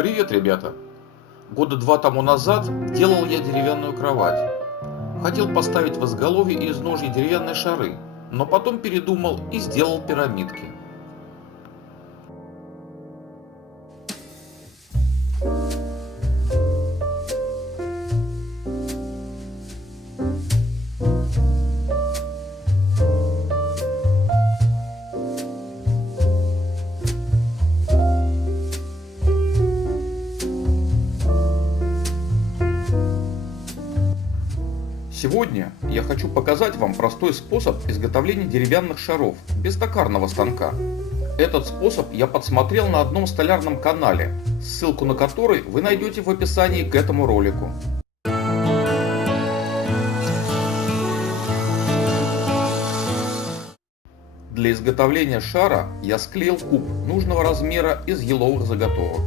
Привет, ребята! Года два тому назад делал я деревянную кровать. Хотел поставить в изголовье и изножье деревянные шары, но потом передумал и сделал пирамидки. Сегодня я хочу показать вам простой способ изготовления деревянных шаров без токарного станка. Этот способ я подсмотрел на одном столярном канале, ссылку на который вы найдете в описании к этому ролику. Для изготовления шара я склеил куб нужного размера из еловых заготовок.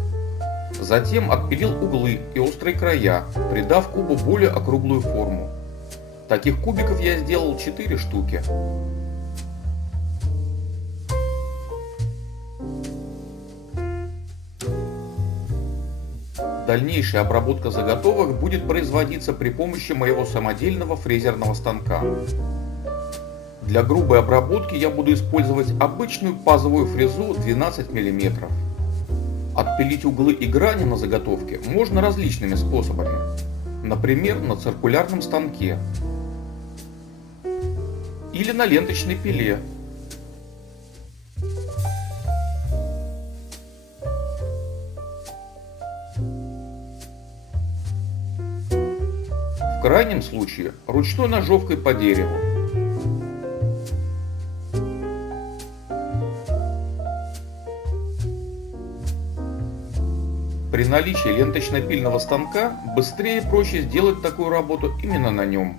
Затем отпилил углы и острые края, придав кубу более округлую форму. Таких кубиков я сделал 4 штуки. Дальнейшая обработка заготовок будет производиться при помощи моего самодельного фрезерного станка. Для грубой обработки я буду использовать обычную пазовую фрезу 12 мм. Отпилить углы и грани на заготовке можно различными способами. Например, на циркулярном станке или на ленточной пиле. В крайнем случае ручной ножовкой по дереву. При наличии ленточно-пильного станка быстрее и проще сделать такую работу именно на нем.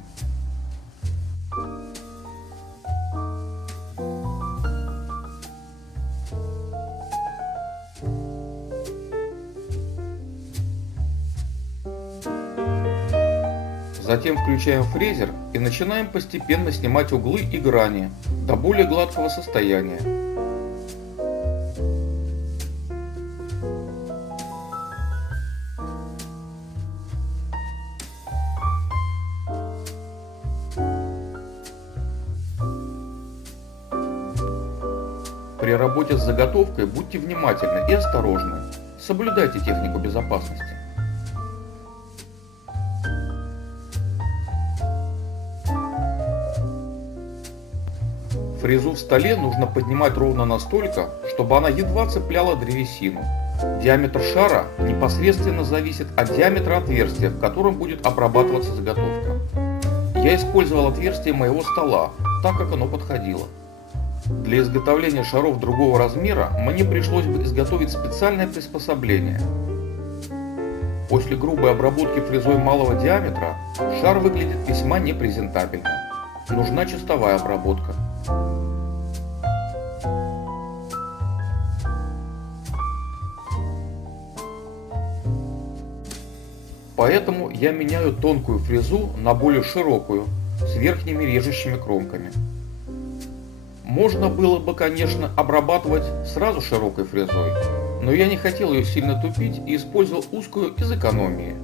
Затем включаем фрезер и начинаем постепенно снимать углы и грани до более гладкого состояния. При работе с заготовкой будьте внимательны и осторожны. Соблюдайте технику безопасности. Фрезу в столе нужно поднимать ровно настолько, чтобы она едва цепляла древесину. Диаметр шара непосредственно зависит от диаметра отверстия, в котором будет обрабатываться заготовка. Я использовал отверстие моего стола, так как оно подходило. Для изготовления шаров другого размера мне пришлось бы изготовить специальное приспособление. После грубой обработки фрезой малого диаметра шар выглядит весьма непрезентабельно. Нужна чистовая обработка. Поэтому я меняю тонкую фрезу на более широкую, с верхними режущими кромками. Можно было бы, конечно, обрабатывать сразу широкой фрезой, но я не хотел ее сильно тупить и использовал узкую из экономии.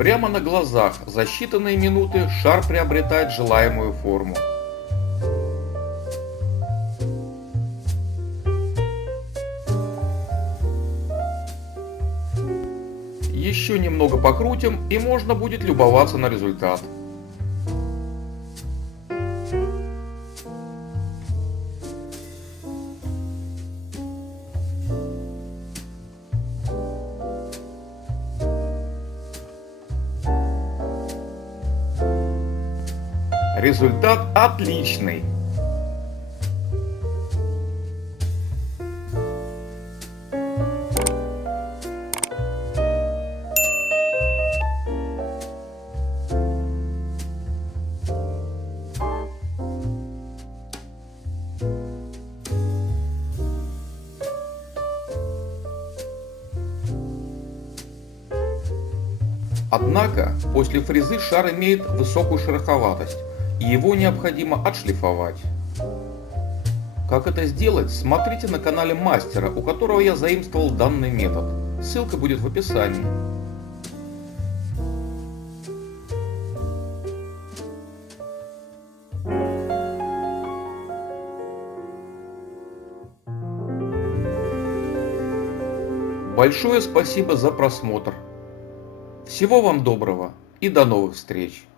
Прямо на глазах за считанные минуты шар приобретает желаемую форму. Еще немного покрутим, и можно будет любоваться на результат. Результат отличный! Однако, после фрезы шар имеет высокую шероховатость, и его необходимо отшлифовать. Как это сделать, смотрите на канале мастера, у которого я заимствовал данный метод. Ссылка будет в описании. Большое спасибо за просмотр. Всего вам доброго и до новых встреч!